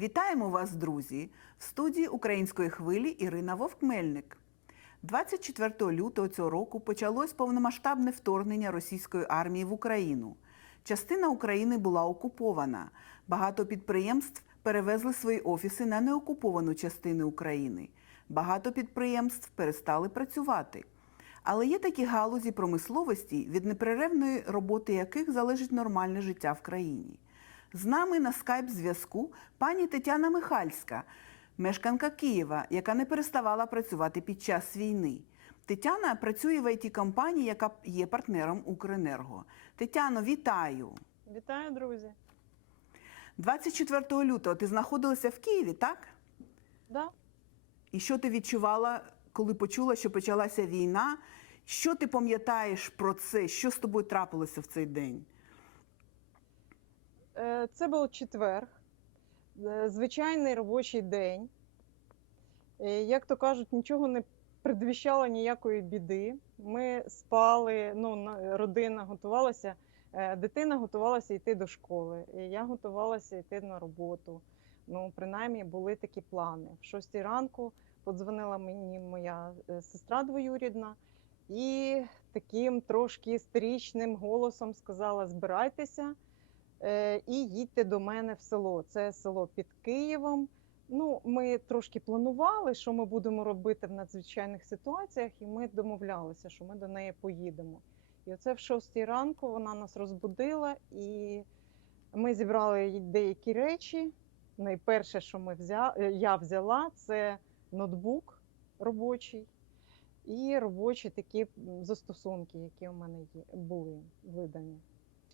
Вітаємо вас, друзі! В студії української хвилі Ірина Вовк-Мельник. 24 лютого цього року почалось повномасштабне вторгнення російської армії в Україну. Частина України була окупована. Багато підприємств перевезли свої офіси на неокуповану частину України. Багато підприємств перестали працювати. Але є такі галузі промисловості, від непреревної роботи яких залежить нормальне життя в країні. З нами на скайп-зв'язку пані Тетяна Михальська, мешканка Києва, яка не переставала працювати під час війни. Тетяна працює в it компанії яка є партнером Укренерго. Тетяно, вітаю! Вітаю, друзі. 24 лютого ти знаходилася в Києві, так? Да. І що ти відчувала, коли почула, що почалася війна? Що ти пам'ятаєш про це? Що з тобою трапилося в цей день? Е, Це був четвер, е, звичайний робочий день. Е, Як то кажуть, нічого не предвіщало ніякої біди. Ми спали, ну, родина готувалася, дитина готувалася йти до школи. Я готувалася йти на роботу. Ну, принаймні, були такі плани. В 6 ранку подзвонила мені моя сестра двоюрідна і таким трошки істеричним голосом сказала: збирайтеся. Е, і їдьте до мене в село. Це село під Києвом. Ну, ми трошки планували, що ми будемо робити в надзвичайних ситуаціях, і ми домовлялися, що ми до неї поїдемо. І оце в шостій ранку вона нас розбудила, і ми зібрали деякі речі. Найперше, що ми взя... е, я взяла, це ноутбук робочий і робочі такі застосунки, які у мене були видані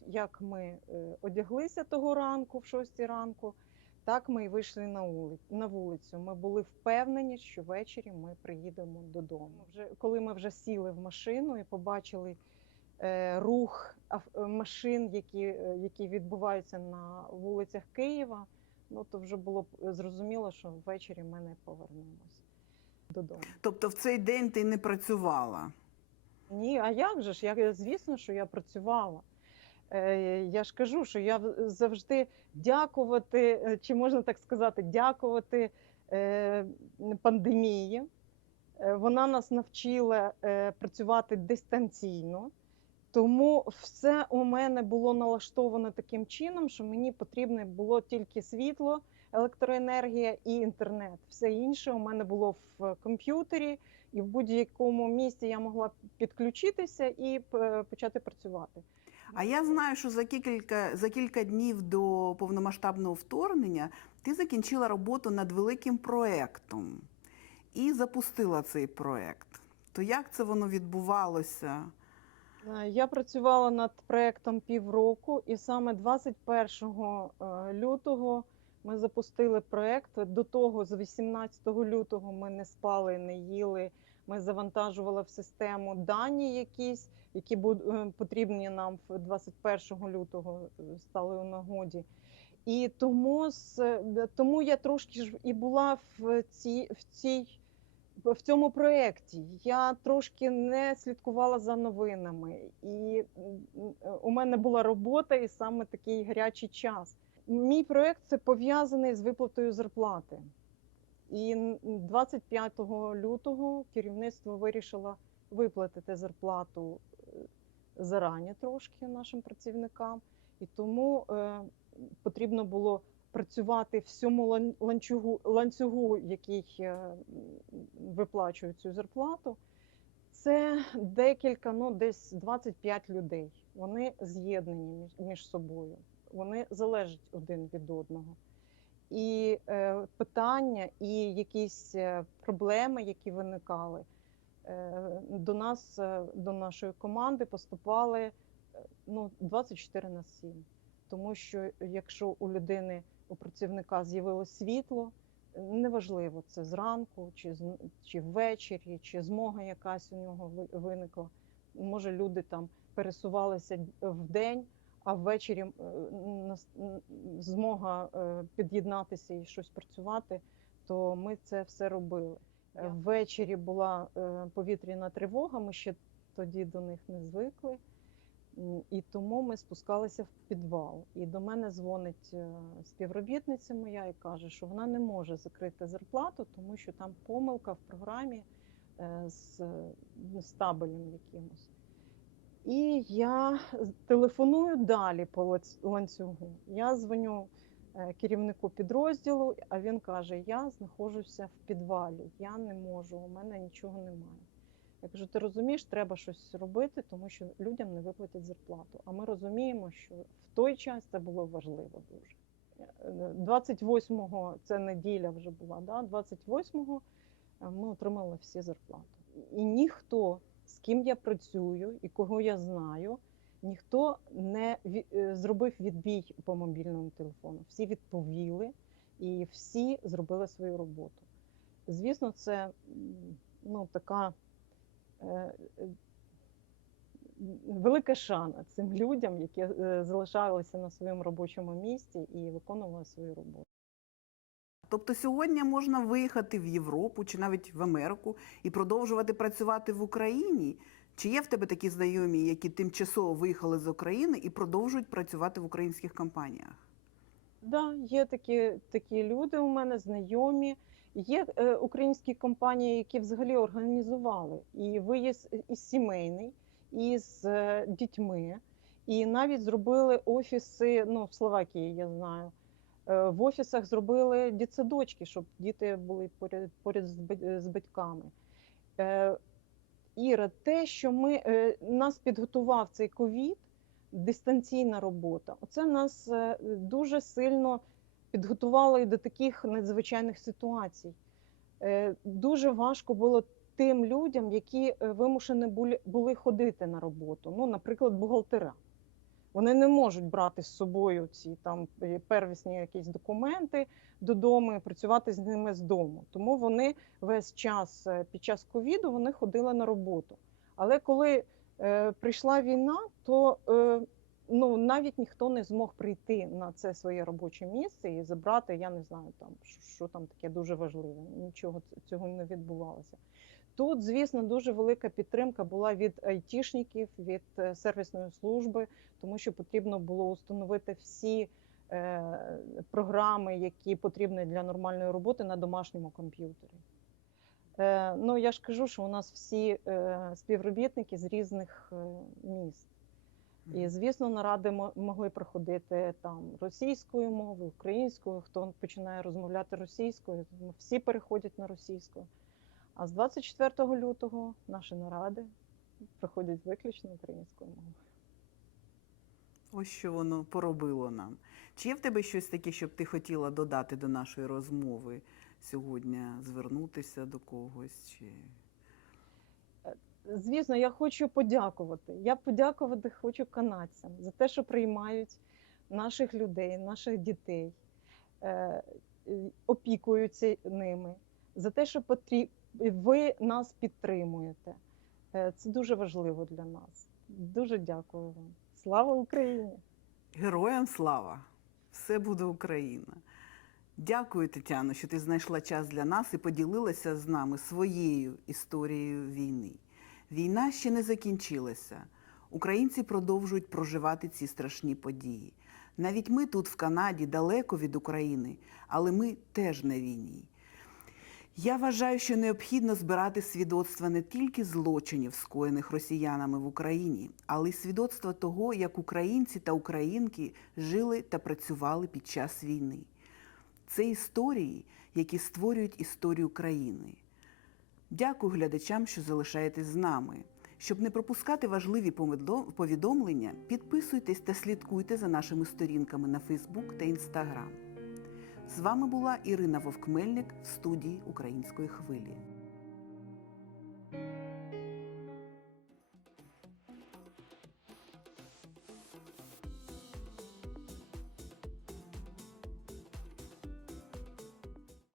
як ми е, одяглися того ранку, в 6 ранку, так ми і вийшли на вулицю. Ми були впевнені, що ввечері ми приїдемо додому. Вже коли ми вже сіли в машину і побачили е, рух е, машин, які, які відбуваються на вулицях Києва, ну то вже було зрозуміло, що ввечері ми не повернемось додому. Тобто в цей день ти не працювала. Ні, а як же ж? Я, звісно, що я працювала. Е, Я ж кажу, що я завжди дякувати, е, чи можна так сказати, дякувати е, пандемії. Вона нас навчила працювати дистанційно. Тому все у мене було налаштовано таким чином, що мені потрібне було тільки світло, електроенергія і інтернет. Все інше у мене було в комп'ютері, і в будь-якому місці я могла підключитися і почати працювати. А я знаю, що за кілька, за кілька днів до повномасштабного вторгнення ти закінчила роботу над великим проектом і запустила цей проект. То як це воно відбувалося? Е, Я працювала над проектом півроку, і саме 21 е, лютого ми запустили проект. До того, з 18 лютого, ми не спали, не їли. Ми завантажували в систему дані якісь, які е, потрібні нам 21 лютого е, стали у нагоді. І тому, тому я трошки ж і була в цій, в цій в цьому проєкті. Я трошки не слідкувала за новинами, і у мене була робота і саме такий гарячий час. Мій проєкт це пов'язаний з виплатою зарплати. І 25 лютого керівництво вирішило виплатити зарплату е, зарані трошки нашим працівникам, і тому е, потрібно було працювати всьому ланцюгу, ланцюгу, який е, виплачує цю зарплату. Це декілька, ну десь 25 людей. Вони з'єднані між, між собою. Вони залежать один від одного. І е, питання, і якісь е, проблеми, які виникали, е, до нас, е, до нашої команди поступали е, ну, 24 на 7. Тому що якщо у людини, у працівника з'явилось світло, неважливо, це зранку, чи, чи ввечері, чи змога якась у нього виникла. Може, люди там пересувалися в день, а ввечері е, змога е, під'єднатися і щось працювати, то ми це все робили. Е, Ввечері була повітряна тривога, ми ще тоді до них не звикли. І тому ми спускалися в підвал. І до мене дзвонить співробітниця моя і каже, що вона не може закрити зарплату, тому що там помилка в програмі з з табелем якимось. І я телефоную далі по ланцюгу. Я дзвоню е, керівнику підрозділу, а він каже: Я знаходжуся в підвалі, я не можу, у мене нічого немає. Я кажу, ти розумієш, треба щось робити, тому що людям не виплатять зарплату. А ми розуміємо, що в той час це було важливо дуже. Е, 28-го, це неділя вже була, да? 28-го е, ми отримали всі зарплати. І ніхто, з ким я працюю і кого я знаю, ніхто не е, зробив відбій по мобільному телефону. Всі відповіли і всі зробили свою роботу. Звісно, це ну, така е, е, велика шана цим людям, які е, залишалися на своєму робочому місці і виконували свою роботу. Тобто сьогодні можна виїхати в Європу чи навіть в Америку і продовжувати працювати в Україні. Чи є в тебе такі знайомі, які тимчасово виїхали з України і продовжують працювати в українських компаніях? Да, є такі, такі люди у мене знайомі. Є е, українські компанії, які взагалі організували і виїзд із сімейний, і з е, дітьми, і навіть зробили офіси. Ну, в Словакії я знаю. Е, в офісах зробили дітсадочки, щоб діти були поряд, поряд з, батьками. Е, Іра, те, що ми е, нас підготував цей ковід, дистанційна робота, оце нас дуже сильно підготувало і до таких надзвичайних ситуацій. Дуже важко було тим людям, які вимушені були ходити на роботу. Ну, наприклад, бухгалтера. Вони не можуть брати з собою ці там е, первісні якісь документи додому працювати з ними з дому. Тому вони весь час е, під час ковіду вони ходили на роботу. Але коли е, прийшла війна, то е, ну навіть ніхто не змог прийти на це своє робоче місце і забрати. Я не знаю там, що, що там таке дуже важливе. Нічого цього не відбувалося. Тут, звісно, дуже велика підтримка була від айтішників, від е, сервісної служби, тому що потрібно було установити всі е, програми, які потрібні для нормальної роботи на домашньому комп'ютері. Е, ну, я ж кажу, що у нас всі е, співробітники з різних е, міст. І, звісно, наради могли проходити там російською мовою, українською. Хто починає розмовляти російською, всі переходять на російську. А з 24 лютого наші наради проходять виключно українською мовою. Ось що воно поробило нам. Чи є в тебе щось таке, щоб ти хотіла додати до нашої розмови сьогодні, звернутися до когось? Чи... Звісно, я хочу подякувати. Я подякувати хочу канадцям за те, що приймають наших людей, наших дітей, е, е, опікуються ними, за те, що потрі... ви нас підтримуєте. Е, Це дуже важливо для нас. Дуже дякую вам. Слава Україні! Героям слава! Все буде Україна! Дякую, Тетяно, що ти знайшла час для нас і поділилася з нами своєю історією війни. Війна ще не закінчилася. Українці продовжують проживати ці страшні події. Навіть ми тут, в Канаді, далеко від України, але ми теж на війні. Я вважаю, що необхідно збирати свідоцтва не тільки злочинів, скоєних росіянами в Україні, але й свідоцтва того, як українці та українки жили та працювали під час війни. Це історії, які створюють історію країни. Дякую глядачам, що залишаєтесь з нами. Щоб не пропускати важливі повідомлення, підписуйтесь та слідкуйте за нашими сторінками на Фейсбук та Інстаграм. З вами була Ірина Вовкмельник в студії Української хвилі.